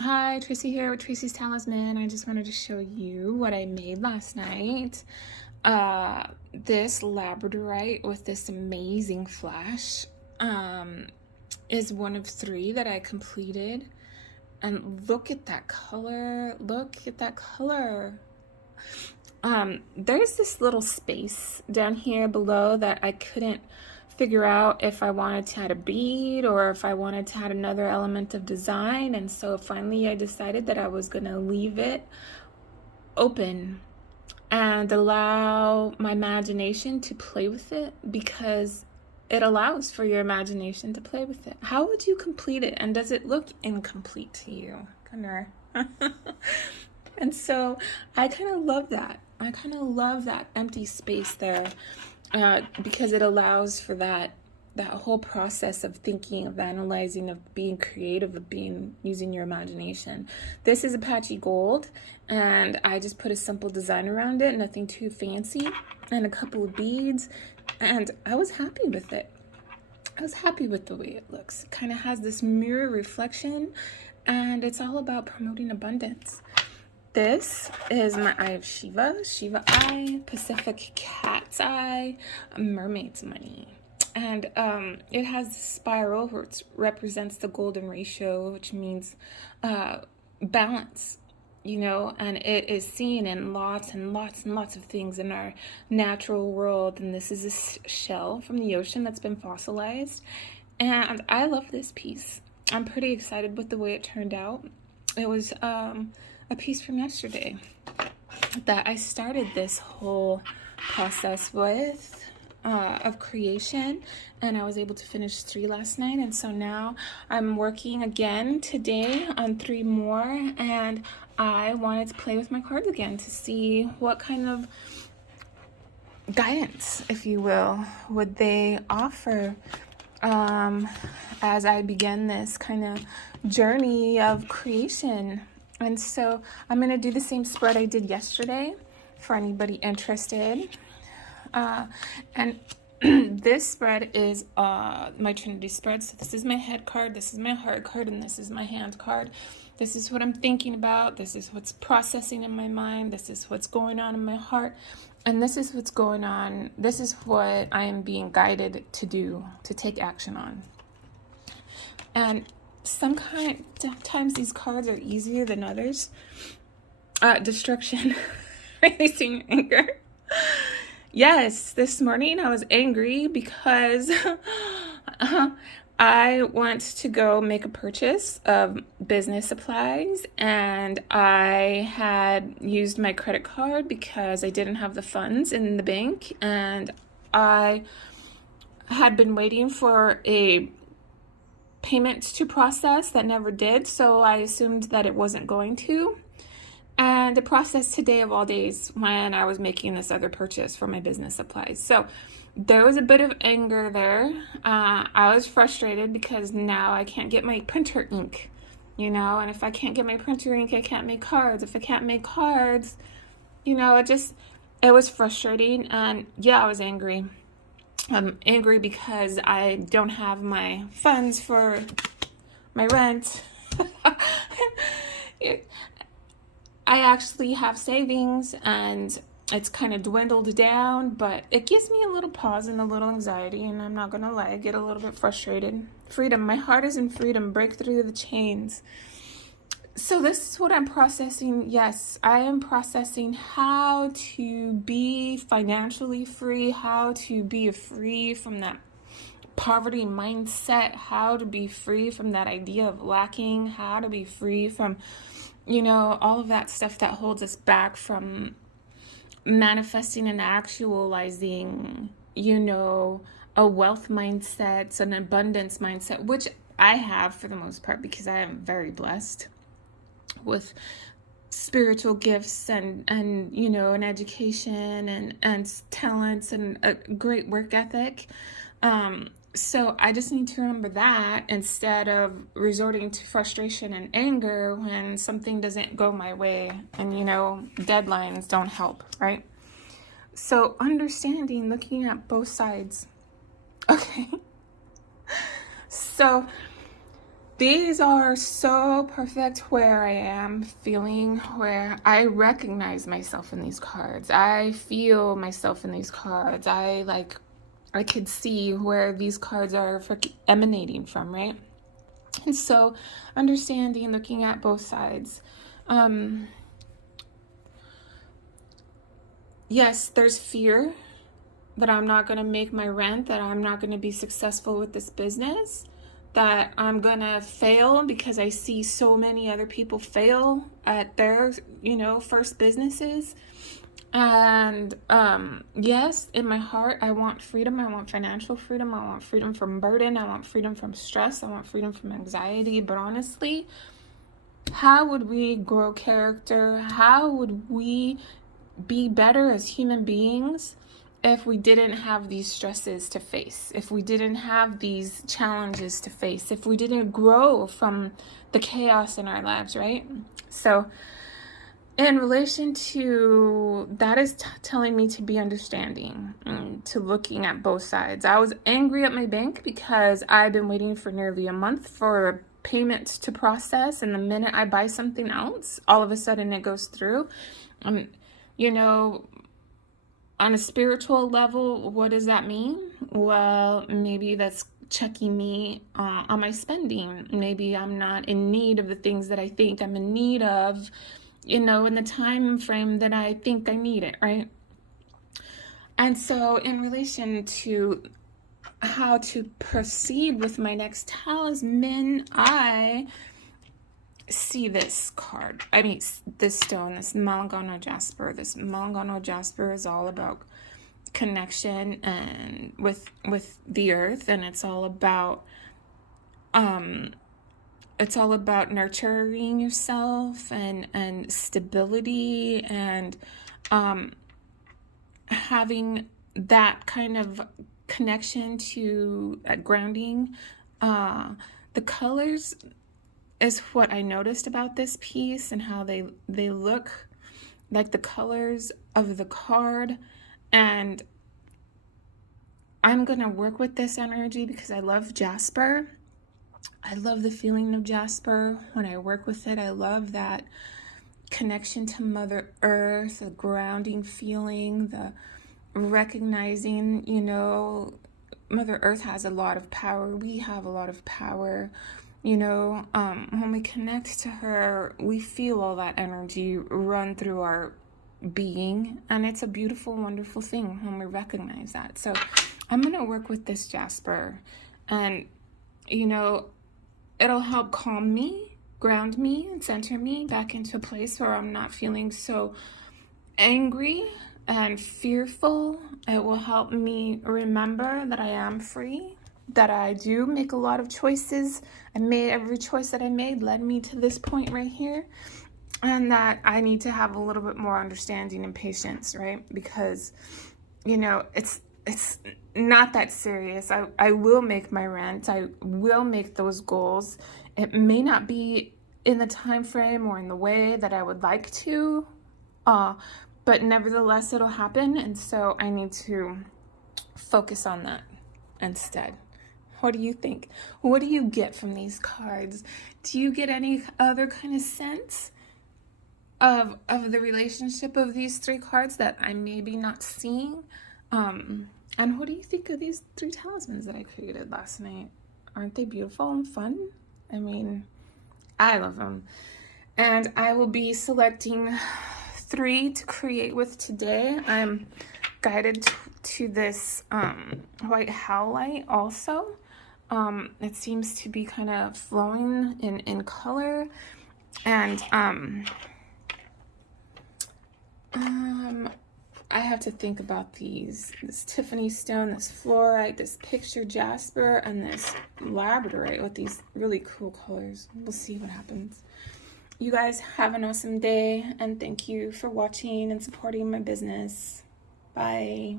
Hi, Tracy here with Tracy's Talisman. I just wanted to show you what I made last night. This labradorite with this amazing flash is one of 3 that I completed. And look at that color. Look at that color. There's this little space down here below that I couldn't figure out if I wanted to add a bead or if I wanted to add another element of design. And so finally I decided that I was going to leave it open and allow my imagination to play with it, because it allows for your imagination to play with it. How would you complete it? And does it look incomplete to you? And so I kind of love that. I kind of love that empty space there, because it allows for that whole process of thinking, of analyzing, of being creative, of using your imagination. This is Apache Gold, and I just put a simple design around it, nothing too fancy, and a couple of beads, and I was happy with it. I was happy with the way it looks. It kind of has this mirror reflection, and it's all about promoting abundance. This is my Eye of Shiva, Shiva Eye, Pacific Cat's Eye, Mermaid's Money. And it has this spiral which represents the golden ratio, which means balance, and it is seen in lots and lots and lots of things in our natural world. And this is a shell from the ocean that's been fossilized. And I love this piece. I'm pretty excited with the way it turned out. It was a piece from yesterday that I started this whole process with of creation, and I was able to finish 3 last night, and so now I'm working again today on 3 more, and I wanted to play with my cards again to see what kind of guidance, if you will, would they offer as I begin this kind of journey of creation. And so I'm going to do the same spread I did yesterday for anybody interested. And this spread is my Trinity spread. So this is my head card, this is my heart card, and this is my hand card. This is what I'm thinking about. This is what's processing in my mind. This is what's going on in my heart. And this is what's going on. This is what I am being guided to do, to take action on. And sometimes these cards are easier than others. Destruction, releasing anger. Yes, this morning I was angry because I went to go make a purchase of business supplies, and I had used my credit card because I didn't have the funds in the bank, and I had been waiting for a payment to process that never did, so I assumed that it wasn't going to. And it processed today of all days when I was making this other purchase for my business supplies. So there was a bit of anger there. I was frustrated because now I can't get my printer ink, and if I can't get my printer ink, I can't make cards. If I can't make cards, it was frustrating. And yeah, I was angry. I'm angry because I don't have my funds for my rent. I actually have savings, and it's kind of dwindled down, but it gives me a little pause and a little anxiety, and I'm not gonna lie, I get a little bit frustrated. Freedom, my heart is in freedom, break through the chains. So this is what I'm processing. Yes, I am processing how to be financially free, how to be free from that poverty mindset, how to be free from that idea of lacking, how to be free from all of that stuff that holds us back from manifesting and actualizing, a wealth mindset, an abundance mindset, which I have for the most part because I am very blessed with spiritual gifts and an education and talents and a great work ethic. So I just need to remember that instead of resorting to frustration and anger when something doesn't go my way, and deadlines don't help, right? So understanding, looking at both sides. Okay. So These are so perfect where I am feeling, where I recognize myself in these cards. I feel myself in these cards. I could see where these cards are emanating from, right? And so understanding, looking at both sides. Yes, there's fear that I'm not going to make my rent, that I'm not going to be successful with this business, that I'm going to fail because I see so many other people fail at their, first businesses. And yes, in my heart, I want freedom. I want financial freedom. I want freedom from burden. I want freedom from stress. I want freedom from anxiety. But honestly, how would we grow character? How would we be better as human beings if we didn't have these stresses to face, if we didn't have these challenges to face, if we didn't grow from the chaos in our lives, right? So in relation to that is telling me to be understanding, to looking at both sides. I was angry at my bank because I've been waiting for nearly a month for payment to process, and the minute I buy something else, all of a sudden it goes through. On a spiritual level, what does that mean? Well, maybe that's checking me on my spending. Maybe I'm not in need of the things that I think I'm in need of, in the time frame that I think I need it, right? And so in relation to how to proceed with my next talisman, I see this card. I mean, this stone, this Malangano Jasper. This Malangano Jasper is all about connection and with the earth, and it's all about nurturing yourself and stability and having that kind of connection to grounding. The colors is what I noticed about this piece, and how they look like the colors of the card. And I'm gonna work with this energy because I love jasper. I love the feeling of jasper when I work with it. I love that connection to Mother Earth, the grounding feeling, the recognizing, Mother Earth has a lot of power. We have a lot of power. When we connect to her, we feel all that energy run through our being, and it's a beautiful, wonderful thing when we recognize that. So I'm going to work with this jasper, and, it'll help calm me, ground me, and center me back into a place where I'm not feeling so angry and fearful. It will help me remember that I am free, that I do make a lot of choices. Every choice that I made led me to this point right here, and that I need to have a little bit more understanding and patience, right? Because, it's not that serious. I will make my rent. I will make those goals. It may not be in the time frame or in the way that I would like to, but nevertheless, it'll happen. And so I need to focus on that instead. What do you think? What do you get from these cards? Do you get any other kind of sense of the relationship of these three cards that I may be not seeing? And what do you think of these three talismans that I created last night? Aren't they beautiful and fun? I mean, I love them. And I will be selecting 3 to create with today. I'm guided to this white howlite also. It seems to be kind of flowing in color, and I have to think about this Tiffany stone, this fluorite, this picture jasper, and this labradorite with these really cool colors. We'll see what happens. You guys have an awesome day, and thank you for watching and supporting my business. Bye.